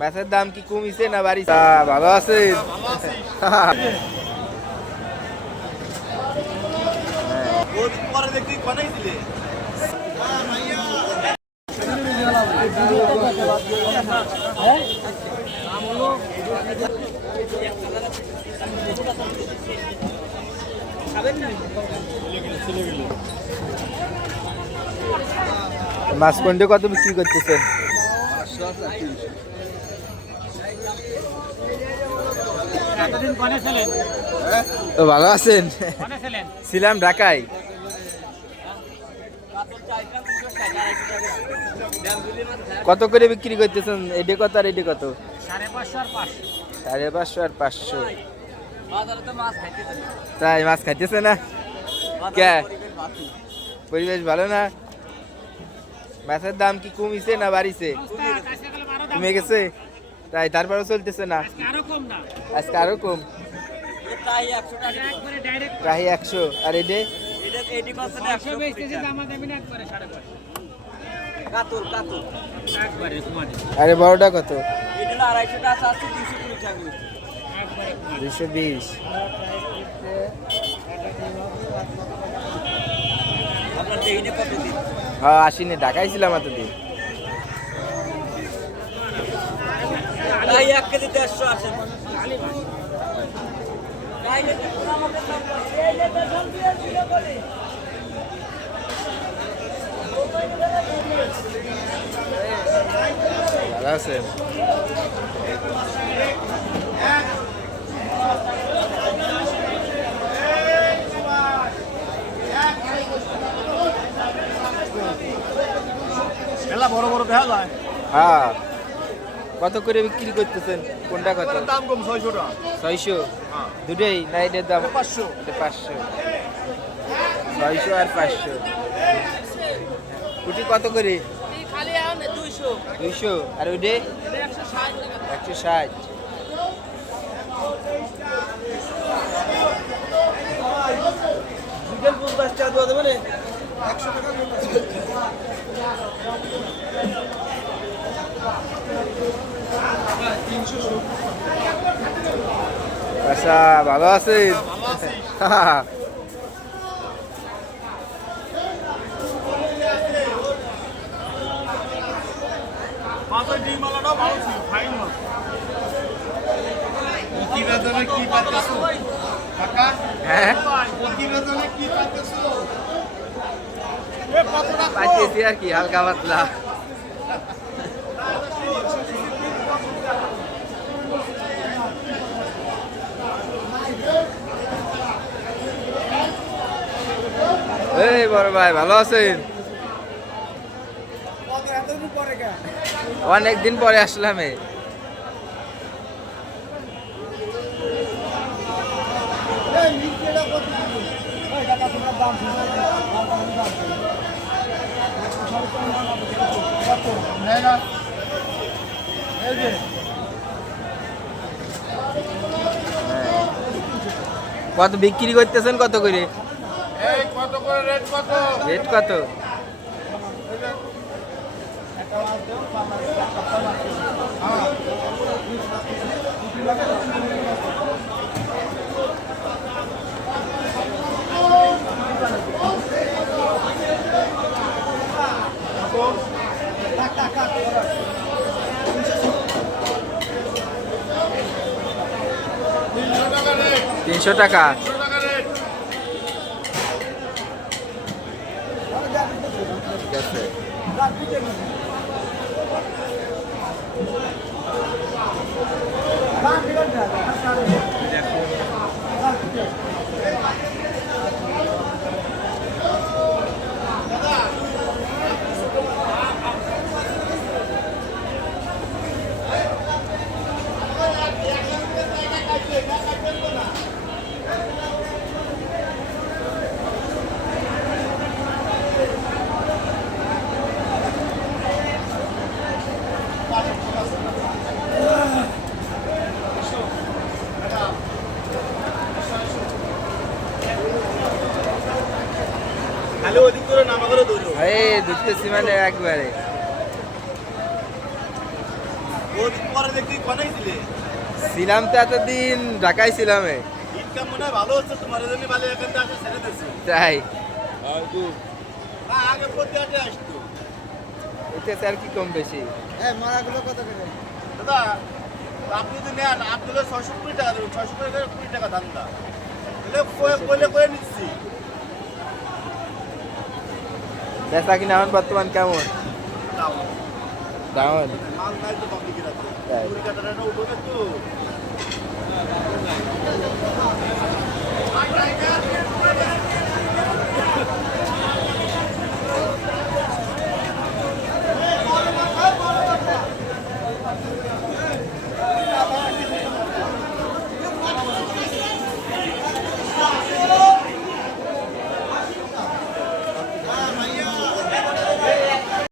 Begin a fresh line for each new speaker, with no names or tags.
মাছের দাম কি কমিছে না বাড়িছে? ভালো
পরে দেখি পাঠাইছিলে
মাছ কোনটা কত বিক্রি তো ভালো আছেন? ছিলাম ঢাকায়। কত করে বিক্রি করতেছেন? এডে কত আর এডে কত?
সাড়ে পাঁচশো আর পাঁচশো।
তাই মাছ খাইতেছে না? কে? পরিবেশ ভালো না? মাছের দাম কি কমিছে না বাড়িছে? কমে গেছে? তাই তারপরেও চলতেছে না।
আরও কম
আজকে আরও কম।
তাই একশো টাকা। একবারে ডাইরেক্ট
প্রায় একশো। আর এডে? আরে বড়টা কত?
দুশো
বিশ।
আপনার কত দিন।
হ্যাঁ আসিনি ঢাকায় ছিলাম এতদিন ভালো আছেন?
বড় বড় দেখা যায়
হ্যাঁ। কত করে বিক্রি করতেছেন? কোনটা কত?
দাম কম ছয়শো টাকা।
ছয়শো? দুটোই? না এটার দাম?
পাঁচশো।
এটা পাঁচশো। ছয়শো আর পাঁচশো। কুটি কত করে?
দুইশো।
আর ওইটে?
একশো ষাট
একশো ষাট
বিকেল পঞ্চাশ টাকা দেওয়া দেবে একশো টাকা
আচ্ছা ভালো আছেন
মাছের ডিম আলাটাও ভালো ছিল ফাইন মাছ প্রতিবেদনে কি পাচ্ছো কাকা
হ্যাঁ
প্রতিবেদনে কি পাচ্ছো এ কত টাকা
পাইতেছি আর কি হালকা পাতলা। এই বড় ভাই, ভালো আছেন অনেক দিন পরে আসলাম এই। কত বিক্রি করতেছেন কত করে
রেট কত তিনশো টাকা। Thank you. হচ্ছে তোমার জন্য ভালো এখান থেকে আসে ছেড়ে দিচ্ছে
তাই।
না আগে প্রতি হাটে আসতো।
এতে স্যার কি কম বেশি?
দাদা আপনি যদি নেন আপনি ছয়শো কুড়ি টাকা দেবেন ছয়শো কুড়ি টাকা কুড়ি টাকা ধান্দা তাহলে কয়ে- করে নিচ্ছি।
বেচা কিনা এখন বর্তমান কেমন। ডাউন তাই।